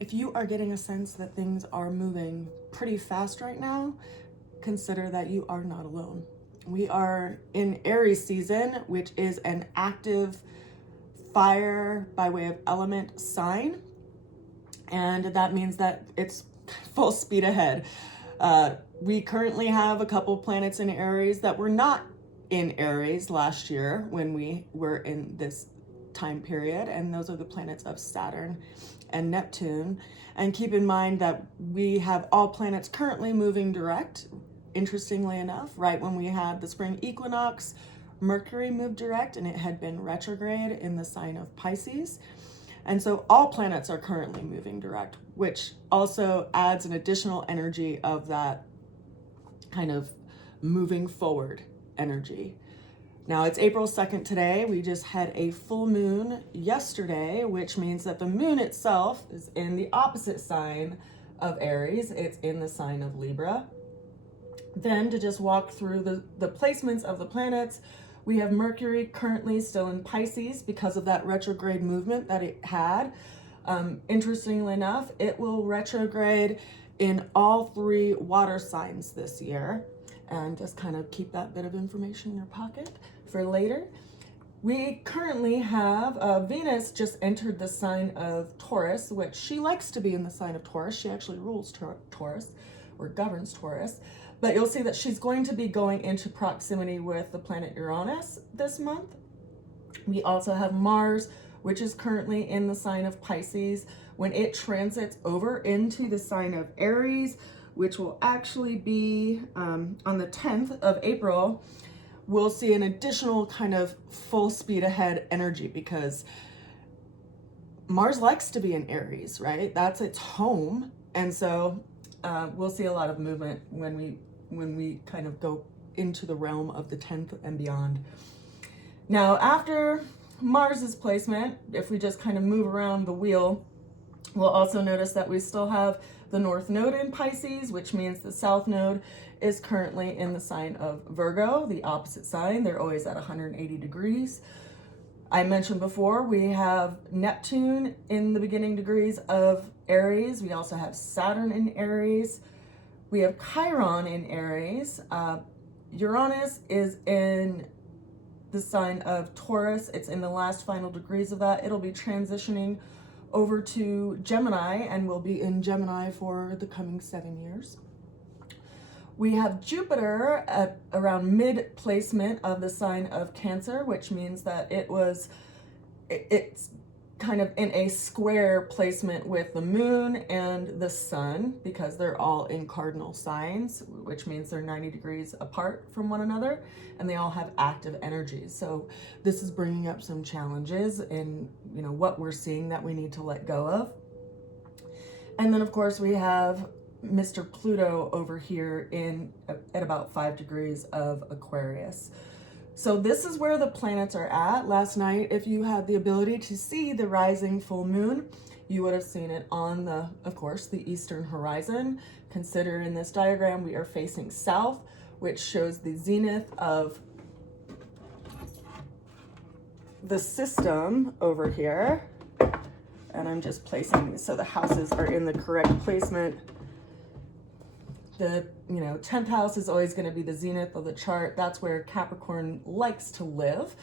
if you are getting a sense that things are moving pretty fast right now, consider that you are not alone. We are in Aries season, which is an active fire by way of element sign. And that means that it's full speed ahead. We currently have a couple planets in Aries that were not in Aries last year when we were in this time period, and those are the planets of Saturn and Neptune. And keep in mind that we have all planets currently moving direct. Interestingly enough, right when we had the spring equinox, Mercury moved direct and it had been retrograde in the sign of Pisces. And so all planets are currently moving direct, which also adds an additional energy of that kind of moving forward energy. Now it's April 2nd today. We just had a full moon yesterday, which means that the moon itself is in the opposite sign of Aries. It's in the sign of Libra. Then to just walk through the placements of the planets, we have Mercury currently still in Pisces because of that retrograde movement that it had. Interestingly enough, it will retrograde in all 3 water signs this year. And just kind of keep that bit of information in your pocket for later. We currently have Venus just entered the sign of Taurus, which she likes to be in the sign of Taurus. She actually rules Taurus or governs Taurus. But you'll see that she's going to be going into proximity with the planet Uranus this month. We also have Mars, which is currently in the sign of Pisces. When it transits over into the sign of Aries, which will actually be on the 10th of April, we'll see an additional kind of full speed ahead energy because Mars likes to be in Aries, right? That's its home. And so we'll see a lot of movement when we kind of go into the realm of the 10th and beyond. Now, after Mars's placement, if we just kind of move around the wheel, we'll also notice that we still have the North Node in Pisces, which means the South Node is currently in the sign of Virgo, the opposite sign. They're always at 180 degrees. I mentioned before, we have Neptune in the beginning degrees of Aries. We also have Saturn in Aries. We have Chiron in Aries. Uranus is in the sign of Taurus. It's in the last final degrees of that. It'll be transitioning over to Gemini and will be in Gemini for the coming 7 years. We have Jupiter at around mid placement of the sign of Cancer, which means that it's kind of in a square placement with the moon and the sun because they're all in cardinal signs, which means they're 90 degrees apart from one another and they all have active energies. So this is bringing up some challenges in, what we're seeing that we need to let go of. And then of course we have Mr. Pluto over here at about 5 degrees of Aquarius. So this is where the planets are at. Last night, if you had the ability to see the rising full moon, you would have seen it on of course, the eastern horizon. Consider in this diagram, we are facing south, which shows the zenith of the system over here. And I'm just placing so the houses are in the correct placement. The 10th house is always going to be the zenith of the chart. That's where Capricorn likes to live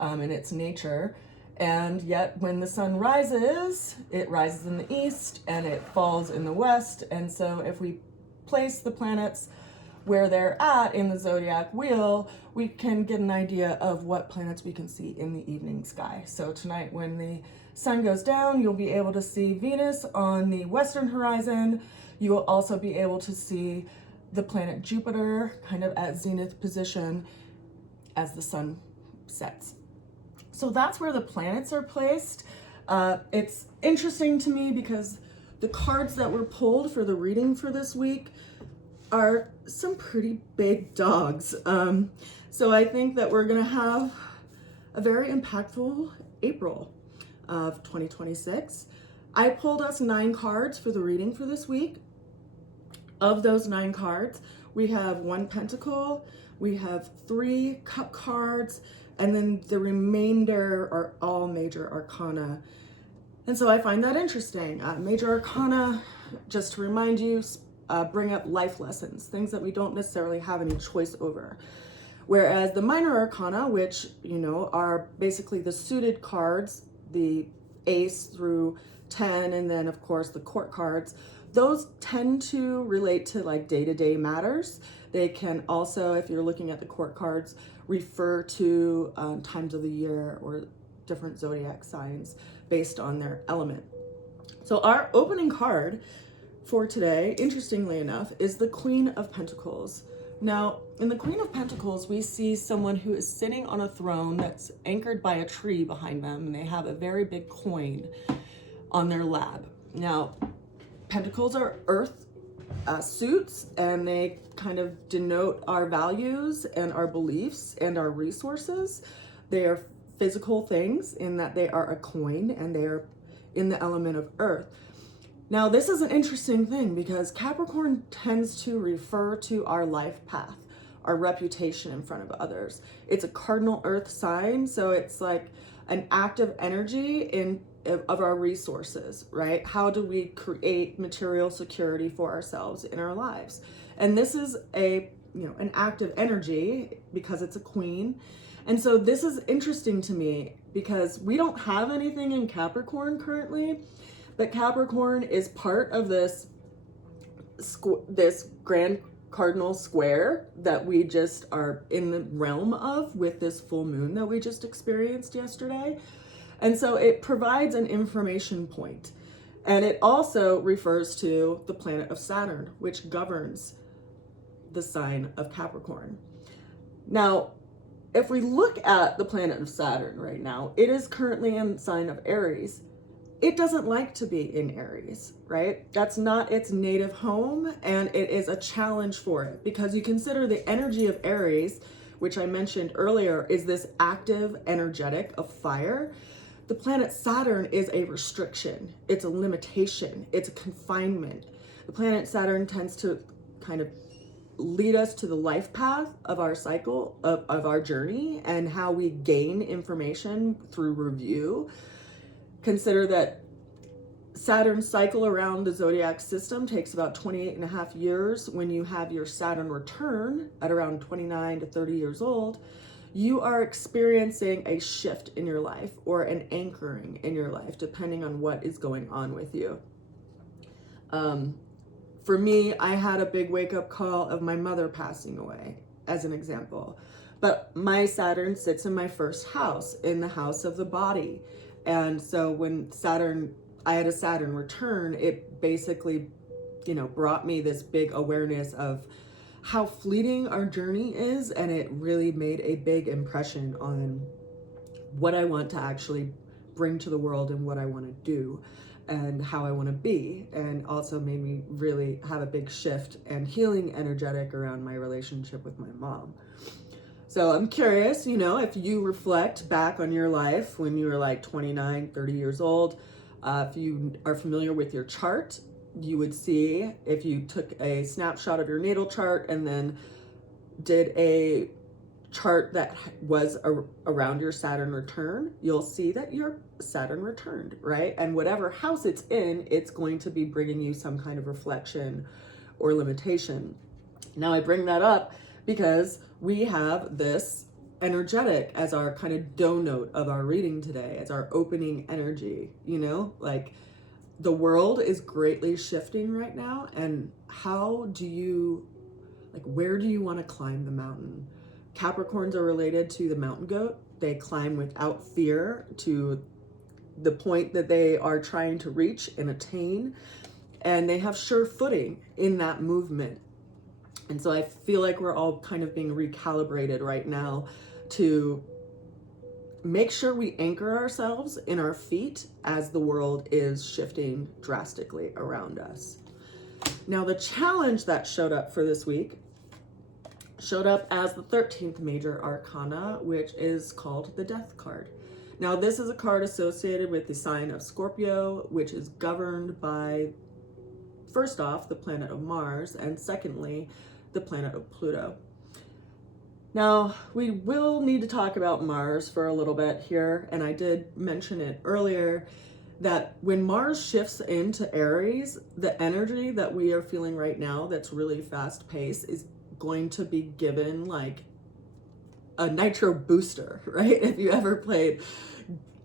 in its nature. And yet when the sun rises, it rises in the east and it falls in the west. And so if we place the planets where they're at in the zodiac wheel, we can get an idea of what planets we can see in the evening sky. So tonight when the sun goes down, you'll be able to see Venus on the western horizon. You will also be able to see the planet Jupiter kind of at zenith position as the sun sets. So that's where the planets are placed. It's interesting to me because the cards that were pulled for the reading for this week are some pretty big dogs. So I think that we're gonna have a very impactful April of 2026. I pulled us 9 cards for the reading for this week. Of those 9 cards, we have 1 pentacle, we have 3 cup cards, and then the remainder are all major arcana. And so I find that interesting. Major arcana, just to remind you, bring up life lessons, things that we don't necessarily have any choice over. Whereas the minor arcana, which, you know, are basically the suited cards, the ace through 10, and then of course the court cards, those tend to relate to like day-to-day matters. They can also, if you're looking at the court cards, refer to times of the year or different zodiac signs based on their element. So our opening card for today, interestingly enough, is the Queen of Pentacles. Now, in the Queen of Pentacles, we see someone who is sitting on a throne that's anchored by a tree behind them, and they have a very big coin on their lap. Now, Pentacles are earth suits, and they kind of denote our values and our beliefs and our resources. They are physical things in that they are a coin and they are in the element of earth. Now, this is an interesting thing because Capricorn tends to refer to our life path, our reputation in front of others. It's a cardinal earth sign, so it's like an active energy of our resources, right? How do we create material security for ourselves in our lives? And this is an active energy because it's a queen. And so this is interesting to me because we don't have anything in Capricorn currently, but Capricorn is part of this grand cardinal square that we just are in the realm of with this full moon that we just experienced yesterday. And so it provides an information point. And it also refers to the planet of Saturn, which governs the sign of Capricorn. Now, if we look at the planet of Saturn right now, it is currently in the sign of Aries. It doesn't like to be in Aries, right? That's not its native home, and it is a challenge for it because you consider the energy of Aries, which I mentioned earlier, is this active, energetic of fire. The planet Saturn is a restriction. It's a limitation. It's a confinement. The planet Saturn tends to kind of lead us to the life path of our cycle, of our journey, and how we gain information through review. Consider that Saturn's cycle around the zodiac system takes about 28 and a half years. When you have your Saturn return at around 29 to 30 years old, you are experiencing a shift in your life or an anchoring in your life, depending on what is going on with you. For me, I had a big wake-up call of my mother passing away, as an example. But my Saturn sits in my first house, in the house of the body. And so when I had a Saturn return, it basically, brought me this big awareness of how fleeting our journey is. And it really made a big impression on what I want to actually bring to the world and what I want to do and how I want to be, and also made me really have a big shift and healing energetic around my relationship with my mom. So I'm curious, if you reflect back on your life when you were like 29, 30 years old, if you are familiar with your chart, you would see, if you took a snapshot of your natal chart and then did a chart that was around your Saturn return, you'll see that your Saturn returned, right? And whatever house it's in, it's going to be bringing you some kind of reflection or limitation. Now I bring that up because we have this energetic as our kind of note of our reading today, as our opening energy, like the world is greatly shifting right now. And where do you want to climb the mountain? Capricorns are related to the mountain goat. They climb without fear to the point that they are trying to reach and attain. And they have sure footing in that movement. And so I feel like we're all kind of being recalibrated right now to make sure we anchor ourselves in our feet as the world is shifting drastically around us. Now, the challenge that showed up for this week showed up as the 13th major arcana, which is called the Death card. Now, this is a card associated with the sign of Scorpio, which is governed by, first off, the planet of Mars, and secondly, the planet of Pluto. Now, we will need to talk about Mars for a little bit here, and I did mention it earlier. that when Mars shifts into Aries, the energy that we are feeling right now that's really fast paced is going to be given like a nitro booster, right? If you ever played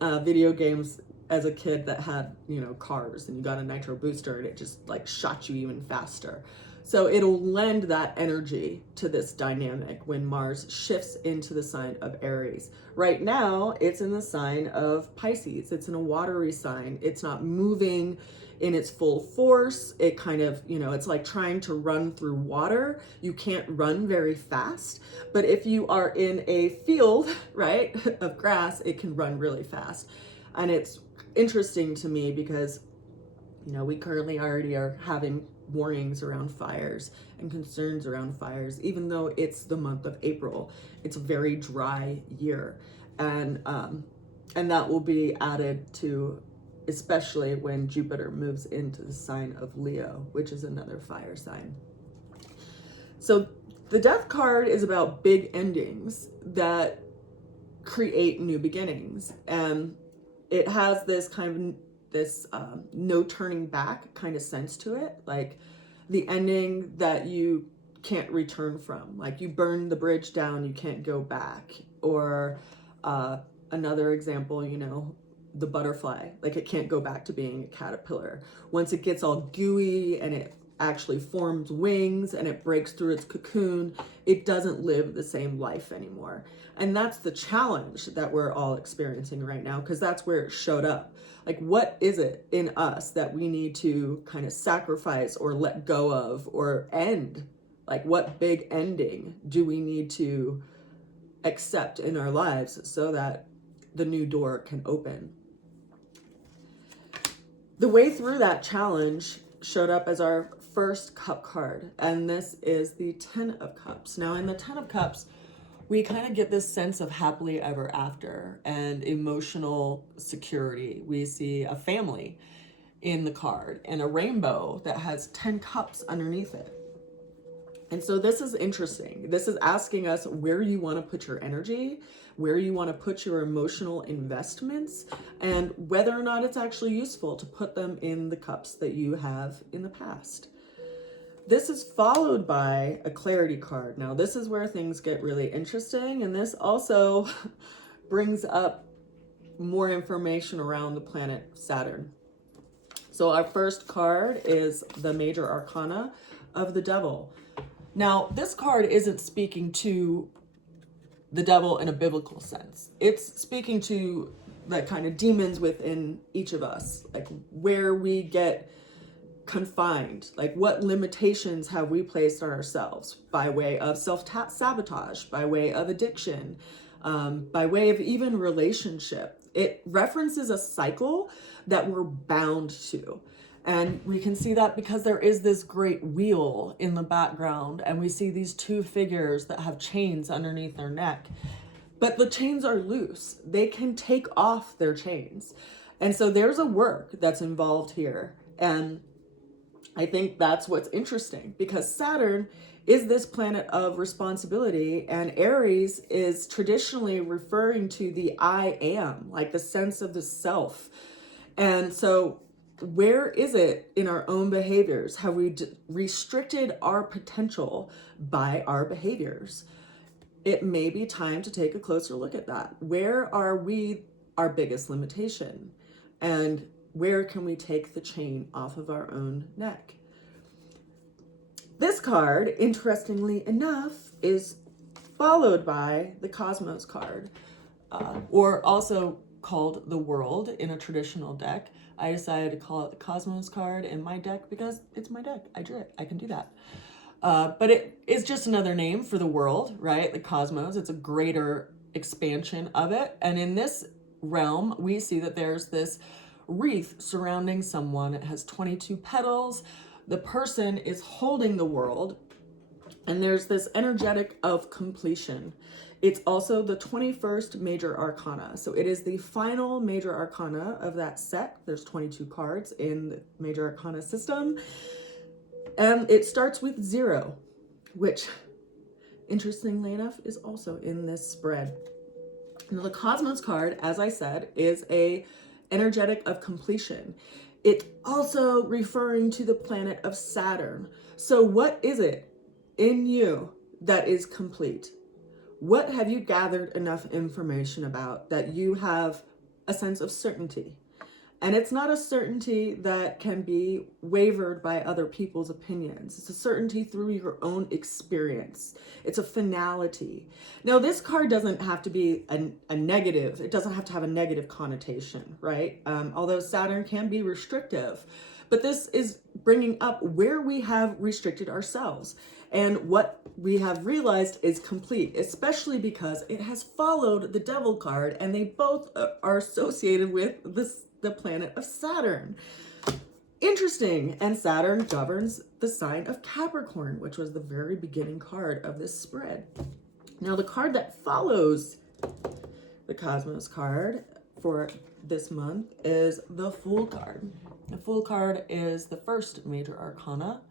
video games as a kid that had, you know, cars, and you got a nitro booster and it just like shot you even faster. So it'll lend that energy to this dynamic when Mars shifts into the sign of Aries. Right now, it's in the sign of Pisces. It's in a watery sign. It's not moving in its full force. It kind of, you know, it's like trying to run through water. You can't run very fast, but if you are in a field, right, of grass, it can run really fast. And it's interesting to me because, you know, we currently already are having warnings around fires and concerns around fires, even though it's the month of April. It's a very dry year, and that will be added to, especially when Jupiter moves into the sign of Leo, which is another fire sign. So the Death card is about big endings that create new beginnings, and it has this kind of no turning back kind of sense to it, like the ending that you can't return from, like you burn the bridge down, you can't go back. Or another example, you know, the butterfly, like it can't go back to being a caterpillar. Once it gets all gooey and it actually forms wings and it breaks through its cocoon, it doesn't live the same life anymore. And that's the challenge that we're all experiencing right now, because that's where it showed up. Like, what is it in us that we need to kind of sacrifice or let go of or end? Like, what big ending do we need to accept in our lives so that the new door can open? The way through that challenge showed up as our first cup card, and this is the 10 of Cups. Now, in the 10 of Cups, we kind of get this sense of happily ever after and emotional security. We see a family in the card and a rainbow that has 10 cups underneath it. And so this is interesting. This is asking us where you want to put your energy, where you want to put your emotional investments, and whether or not it's actually useful to put them in the cups that you have in the past. This is followed by a clarity card. Now, this is where things get really interesting, and this also brings up more information around the planet Saturn. So our first card is the Major Arcana of the Devil. Now, this card isn't speaking to the devil in a biblical sense. It's speaking to the kind of demons within each of us, like where we get confined, like what limitations have we placed on ourselves by way of self-sabotage, by way of addiction, by way of even relationship. It references a cycle that we're bound to. And we can see that because there is this great wheel in the background, and we see these two figures that have chains underneath their neck. But the chains are loose. They can take off their chains. And so there's a work that's involved here. And I think that's what's interesting, because Saturn is this planet of responsibility, and Aries is traditionally referring to the I am, like the sense of the self. And so where is it in our own behaviors? Have we restricted our potential by our behaviors? It may be time to take a closer look at that. Where are we our biggest limitation? And where can we take the chain off of our own neck? This card, interestingly enough, is followed by the Cosmos card, or also called the World in a traditional deck. I decided to call it the Cosmos card in my deck because it's my deck. I drew it. I can do that. But it is just another name for the world, right? The cosmos. It's a greater expansion of it. And in this realm, we see that there's this wreath surrounding someone. It has 22 petals. The person is holding the world, and there's this energetic of completion. It's also the 21st Major Arcana. So it is the final Major Arcana of that set. There's 22 cards in the Major Arcana system. And it starts with 0, which, interestingly enough, is also in this spread. Now, the Cosmos card, as I said, is a energetic of completion. It's also referring to the planet of Saturn. So what is it in you that is complete? What have you gathered enough information about that you have a sense of certainty? And it's not a certainty that can be wavered by other people's opinions. It's a certainty through your own experience. It's a finality. Now, this card doesn't have to be a negative. It doesn't have to have a negative connotation, right? Although Saturn can be restrictive. But this is bringing up where we have restricted ourselves. And what we have realized is complete, especially because it has followed the Devil card, and they both are associated with the planet of Saturn. Interesting. And Saturn governs the sign of Capricorn, which was the very beginning card of this spread. Now, the card that follows the Cosmos card for this month is the Fool card. The Fool card is the first major arcana.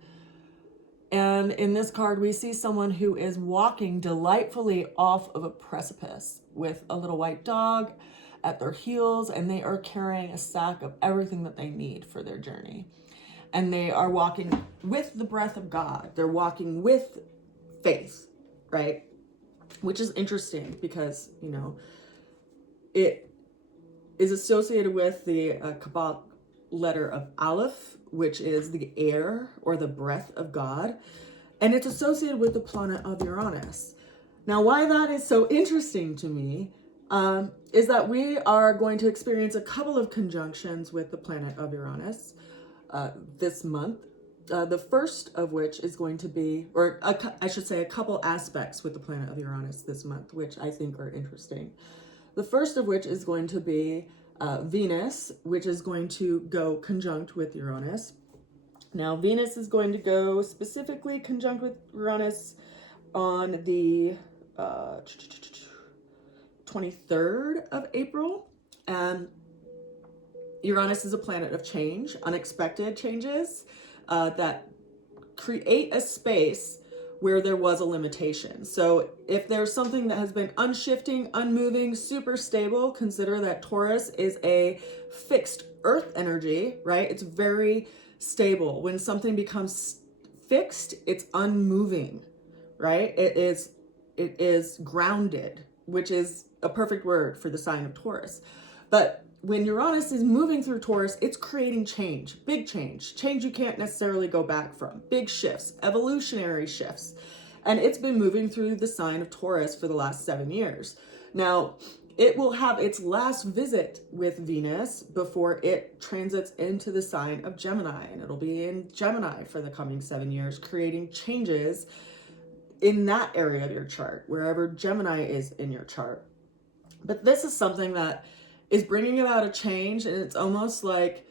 And in this card, we see someone who is walking delightfully off of a precipice with a little white dog at their heels, and they are carrying a sack of everything that they need for their journey. And they are walking with the breath of God. They're walking with faith, right? Which is interesting because, you know, it is associated with the Kabbalah letter of Aleph, which is the air or the breath of God. And it's associated with the planet of Uranus. Now, why that is so interesting to me is that we are going to experience a couple of conjunctions with the planet of Uranus this month. The first of which is going to be, or I should say a couple aspects with the planet of Uranus this month, which I think are interesting. The first of which is going to be Venus, which is going to go conjunct with Uranus. Now, Venus is going to go specifically conjunct with Uranus on the 23rd of April. And Uranus is a planet of change, unexpected changes that create a space where there was a limitation. So if there's something that has been unshifting, unmoving, super stable, consider that Taurus is a fixed earth energy, right? It's very stable. When something becomes fixed, it's unmoving, right? It is grounded, which is a perfect word for the sign of Taurus. But when Uranus is moving through Taurus, it's creating change, big change you can't necessarily go back from, big shifts, evolutionary shifts. And it's been moving through the sign of Taurus for the last 7 years. Now, it will have its last visit with Venus before it transits into the sign of Gemini, and it'll be in Gemini for the coming 7 years, creating changes in that area of your chart, wherever Gemini is in your chart. But this is something that is bringing about a change, and it's almost like,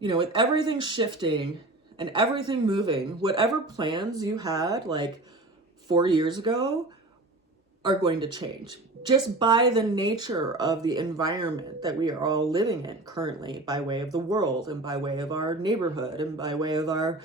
you know, with everything shifting and everything moving, whatever plans you had like 4 years ago are going to change just by the nature of the environment that we are all living in currently, by way of the world and by way of our neighborhood and by way of our,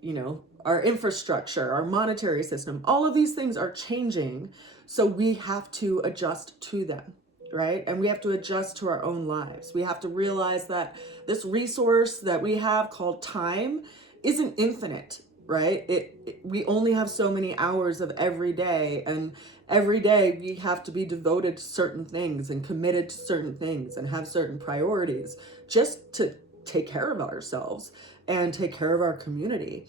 you know, our infrastructure, our monetary system. All of these things are changing, so we have to adjust to them, right? And we have to adjust to our own lives. We have to realize that this resource that we have called time isn't infinite, right? We only have so many hours of every day, and every day we have to be devoted to certain things and committed to certain things and have certain priorities just to take care of ourselves and take care of our community.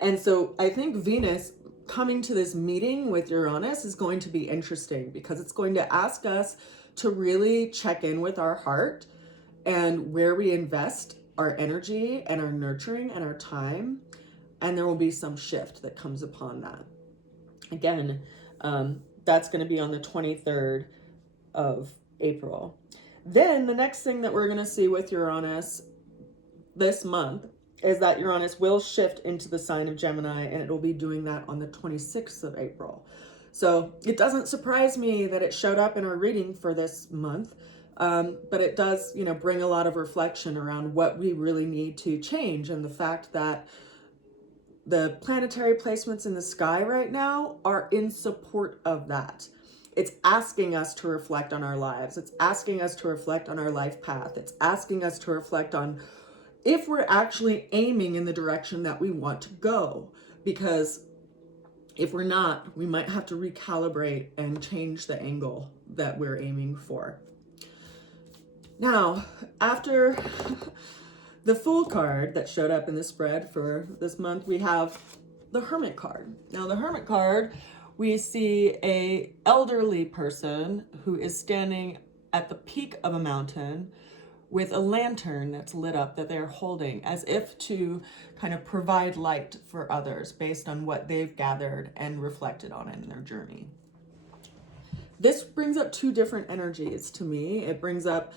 And so I think Venus coming to this meeting with Uranus is going to be interesting because it's going to ask us to really check in with our heart and where we invest our energy and our nurturing and our time. And there will be some shift that comes upon that. Again, that's going to be on the 23rd of April. Then the next thing that we're going to see with Uranus this month is that Uranus will shift into the sign of Gemini, and it will be doing that on the 26th of April. So it doesn't surprise me that it showed up in our reading for this month, but it does, you know, bring a lot of reflection around what we really need to change, and the fact that the planetary placements in the sky right now are in support of that. It's asking us to reflect on our lives. It's asking us to reflect on our life path. It's asking us to reflect on if we're actually aiming in the direction that we want to go. Because if we're not, we might have to recalibrate and change the angle that we're aiming for. Now, after the Fool card that showed up in the spread for this month, we have the Hermit card. Now, the Hermit card, we see a elderly person who is standing at the peak of a mountain with a lantern that's lit up that they're holding, as if to kind of provide light for others based on what they've gathered and reflected on in their journey. This brings up two different energies to me. It brings up,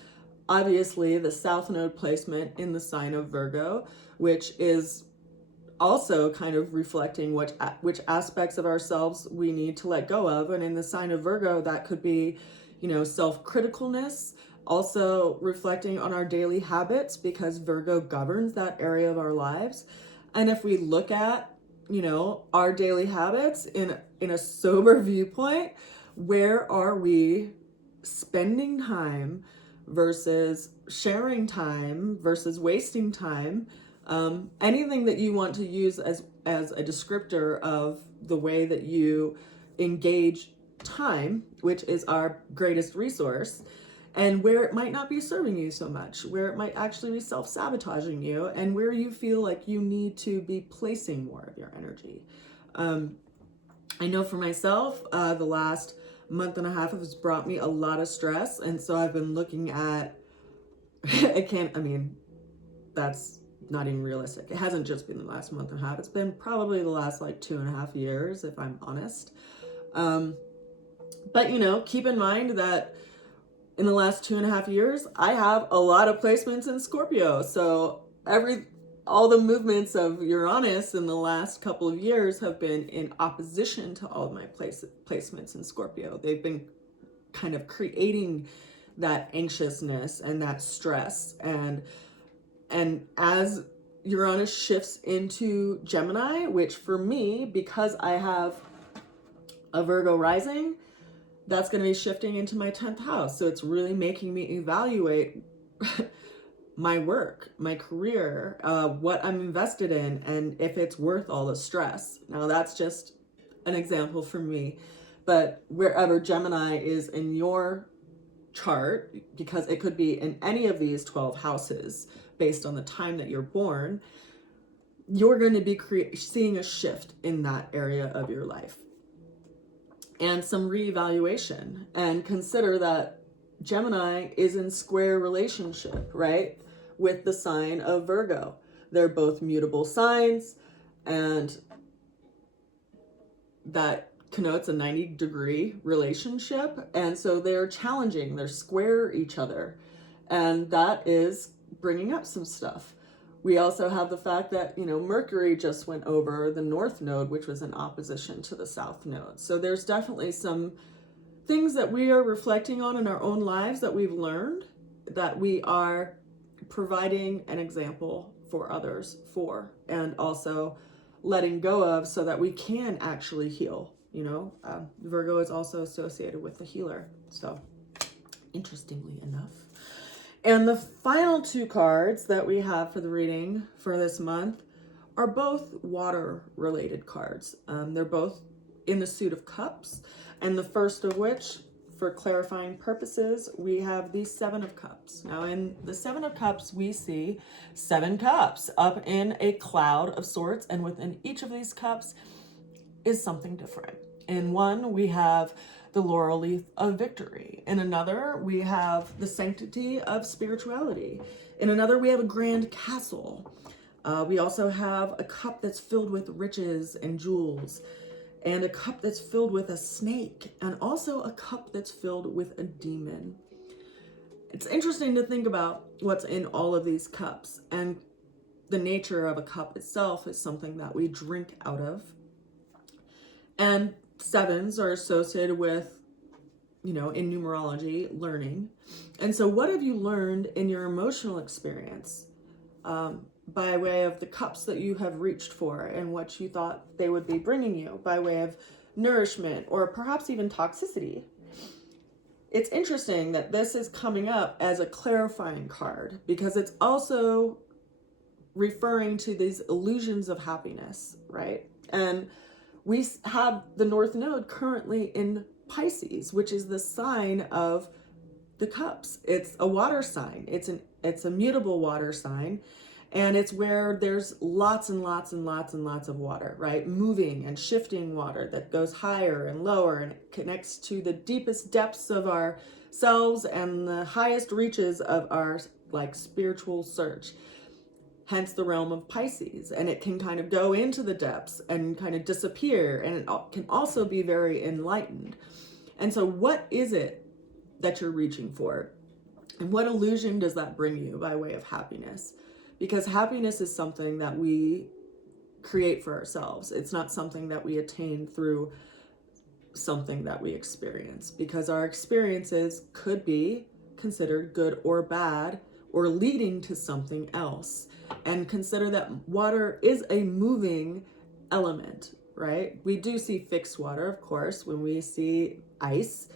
obviously, the South Node placement in the sign of Virgo, which is also kind of reflecting which aspects of ourselves we need to let go of. And in the sign of Virgo, that could be, self-criticalness, also reflecting on our daily habits, because Virgo governs that area of our lives. And if we look at, our daily habits in a sober viewpoint, where are we spending time versus sharing time versus wasting time? Anything that you want to use as a descriptor of the way that you engage time, which is our greatest resource, and where it might not be serving you so much, where it might actually be self-sabotaging you, and where you feel like you need to be placing more of your energy. I know for myself, the last month and a half has brought me a lot of stress, and so I've been looking at, that's not even realistic. It hasn't just been the last month and a half. It's been probably the last 2.5 years, if I'm honest. But keep in mind that in the last 2.5 years, I have a lot of placements in Scorpio. So all the movements of Uranus in the last couple of years have been in opposition to all of my placements in Scorpio. They've been kind of creating that anxiousness and that stress. And as Uranus shifts into Gemini, which for me, because I have a Virgo rising, that's going to be shifting into my 10th house. So it's really making me evaluate my work, my career, what I'm invested in, and if it's worth all the stress. Now, that's just an example for me. But wherever Gemini is in your chart, because it could be in any of these 12 houses based on the time that you're born, you're going to be seeing a shift in that area of your life. And some reevaluation, and consider that Gemini is in square relationship, right, with the sign of Virgo. They're both mutable signs, and that connotes a 90-degree relationship. And so they're challenging, they're square each other, and that is bringing up some stuff. We also have the fact that, Mercury just went over the North Node, which was in opposition to the South Node. So there's definitely some things that we are reflecting on in our own lives that we've learned, that we are providing an example for others for, and also letting go of, so that we can actually heal. Virgo is also associated with the healer. So interestingly enough. And the final two cards that we have for the reading for this month are both water-related cards. They're both in the suit of cups. And the first of which, for clarifying purposes, we have the Seven of Cups. Now, in the Seven of Cups, we see 7 cups up in a cloud of sorts. And within each of these cups is something different. In one, we have the laurel leaf of victory. In another, we have the sanctity of spirituality. In another, we have a grand castle. We also have a cup that's filled with riches and jewels, and a cup that's filled with a snake, and also a cup that's filled with a demon. It's interesting to think about what's in all of these cups, and the nature of a cup itself is something that we drink out of. And sevens are associated with, in numerology, learning. And so what have you learned in your emotional experience by way of the cups that you have reached for and what you thought they would be bringing you by way of nourishment or perhaps even toxicity? it's interesting that this is coming up as a clarifying card because it's also referring to these illusions of happiness, right? And we have the North Node currently in Pisces, which is the sign of the cups. It's a water sign. It's a mutable water sign. And it's where there's lots and lots and lots and lots of water, right? Moving and shifting water that goes higher and lower and connects to the deepest depths of our selves and the highest reaches of our like spiritual search. Hence the realm of Pisces. And it can kind of go into the depths and kind of disappear. And it can also be very enlightened. And so what is it that you're reaching for? And what illusion does that bring you by way of happiness? Because happiness is something that we create for ourselves. It's not something that we attain through something that we experience, because our experiences could be considered good or bad or leading to something else. And consider that water is a moving element, right? We do see fixed water, of course, when we see ice,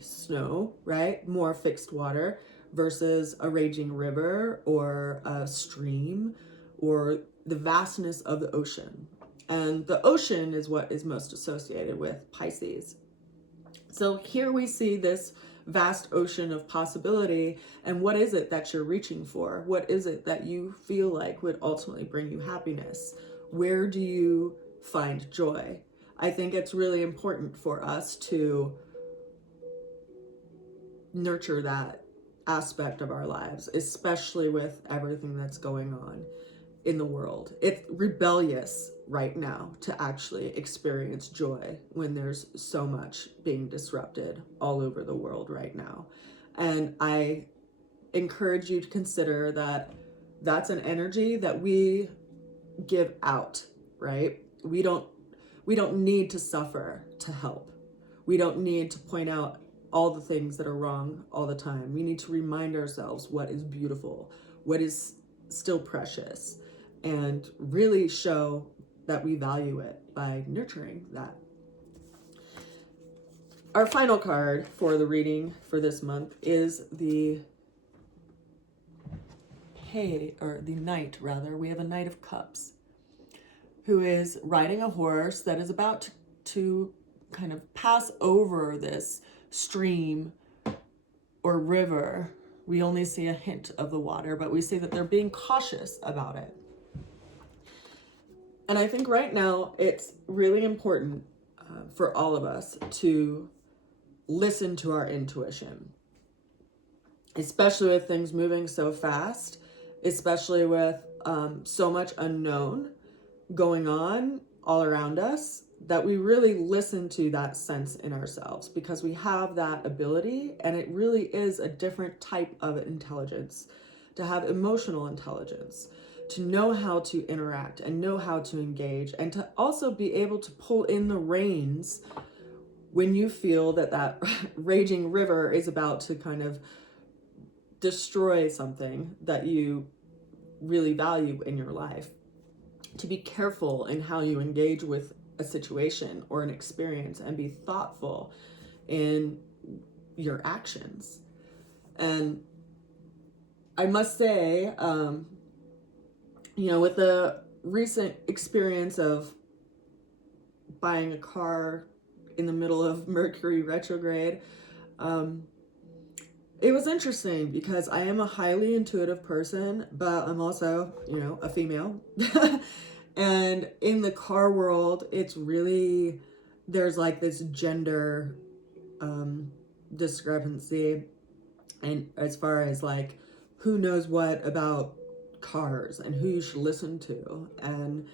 snow, right? More fixed water versus a raging river or a stream or the vastness of the ocean. And the ocean is what is most associated with Pisces. So here we see this vast ocean of possibility. And what is it that you're reaching for? What is it that you feel like would ultimately bring you happiness? Where do you find joy? I think it's really important for us to nurture that aspect of our lives, especially with everything that's going on in the world. It's rebellious right now to actually experience joy when there's so much being disrupted all over the world right now. And I encourage you to consider that that's an energy that we give out, right? We don't need to suffer to help. We don't need to point out all the things that are wrong all the time. We need to remind ourselves what is beautiful, what is still precious, and really show that we value it by nurturing that. Our final card for the reading for this month is the Knight, rather. We have a Knight of Cups who is riding a horse that is about to kind of pass over this stream or river. We only see a hint of the water, but we see that they're being cautious about it. And I think right now it's really important for all of us to listen to our intuition, especially with things moving so fast, especially with so much unknown going on all around us, that we really listen to that sense in ourselves, because we have that ability, and it really is a different type of intelligence, to have emotional intelligence, to know how to interact and know how to engage, and to also be able to pull in the reins when you feel that that raging river is about to kind of destroy something that you really value in your life. To be careful in how you engage with a situation or an experience, and be thoughtful in your actions. And I must say, with the recent experience of buying a car in the middle of Mercury retrograde, it was interesting because I am a highly intuitive person, but I'm also, a female. And in the car world, it's really, there's like this gender discrepancy, and as far as like who knows what about cars and who you should listen to. And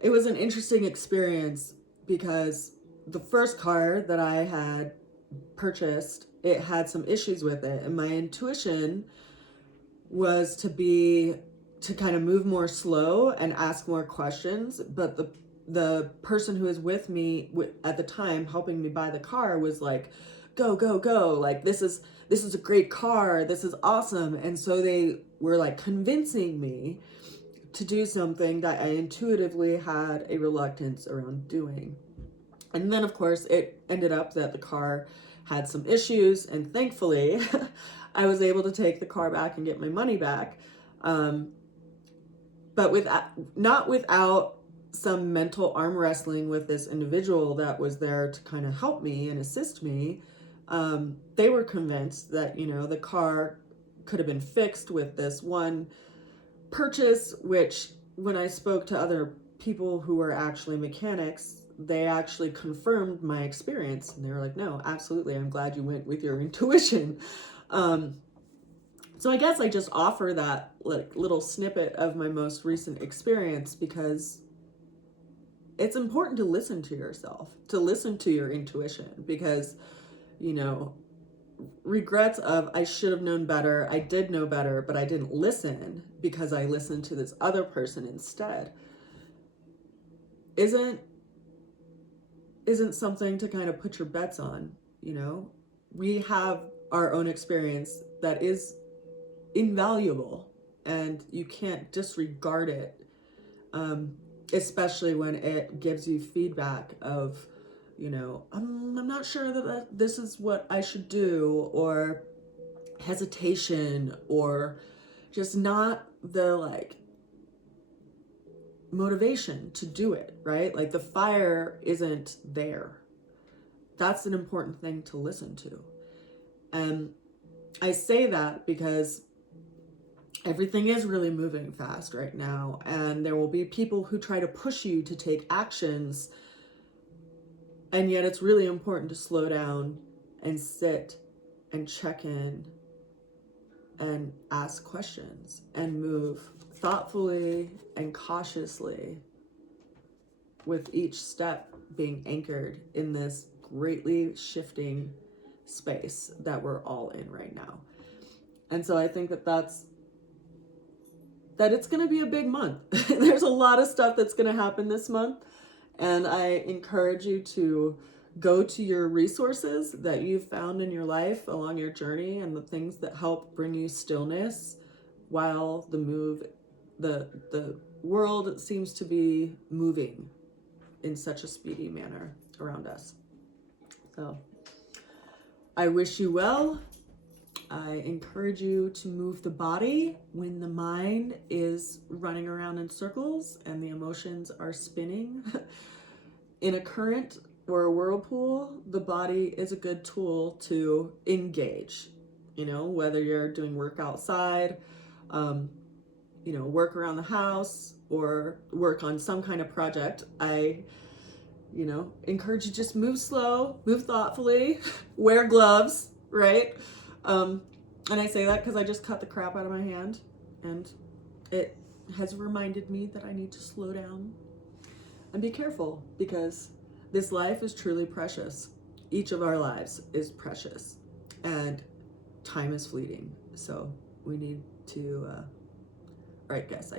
it was an interesting experience because the first car that I had purchased, it had some issues with it, and my intuition was to kind of move more slow and ask more questions. But the person who was with me at the time helping me buy the car was like, go, go, go, like this is a great car, this is awesome. And so they were like convincing me to do something that I intuitively had a reluctance around doing. And then of course it ended up that the car had some issues, and thankfully I was able to take the car back and get my money back. But not without some mental arm wrestling with this individual that was there to kind of help me and assist me. They were convinced that, you know, the car could have been fixed with this one purchase, which when I spoke to other people who were actually mechanics, they actually confirmed my experience, and they were like, no, absolutely, I'm glad you went with your intuition. So I guess I just offer that like little snippet of my most recent experience because it's important to listen to yourself, to listen to your intuition, because, you know, regrets of I should have known better, I did know better, but I didn't listen because I listened to this other person instead, isn't something to kind of put your bets on. You know, we have our own experience that is invaluable, and you can't disregard it, especially when it gives you feedback of, you know, I'm not sure that this is what I should do, or hesitation, or just not the like motivation to do it, right? Like the fire isn't there. That's an important thing to listen to. And I say that because everything is really moving fast right now, and there will be people who try to push you to take actions, and yet it's really important to slow down and sit and check in and ask questions and move thoughtfully and cautiously, with each step being anchored in this greatly shifting space that we're all in right now. And so I think that it's going to be a big month. There's a lot of stuff that's going to happen this month, and I encourage you to go to your resources that you've found in your life along your journey, and the things that help bring you stillness while the world seems to be moving in such a speedy manner around us. So I wish you well. I encourage you to move the body when the mind is running around in circles and the emotions are spinning. In a current or a whirlpool, the body is a good tool to engage. You know, whether you're doing work outside, you know, work around the house, or work on some kind of project, I, you know, encourage you to just move slow, move thoughtfully, wear gloves, right? And I say that because I just cut the crap out of my hand, and it has reminded me that I need to slow down and be careful, because this life is truly precious. Each of our lives is precious, and time is fleeting. So we need to, right, guess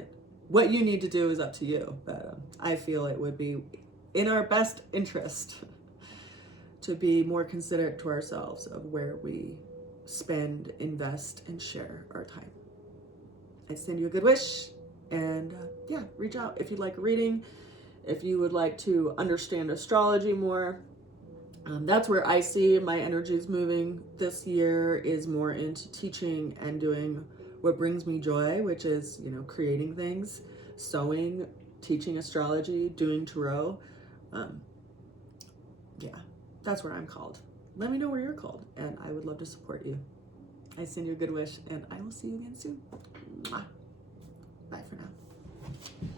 what you need to do is up to you, but I feel it would be in our best interest to be more considerate to ourselves of where we spend, invest, and share our time. I send you a good wish, and yeah, reach out if you'd like a reading, if you would like to understand astrology more. That's where I see my energies moving this year, is more into teaching and doing what brings me joy, which is, you know, creating things, sewing, teaching astrology, doing tarot. Yeah, that's where I'm called. Let me know where you're called, and I would love to support you. I send you a good wish, and I will see you again soon. Mwah. Bye for now.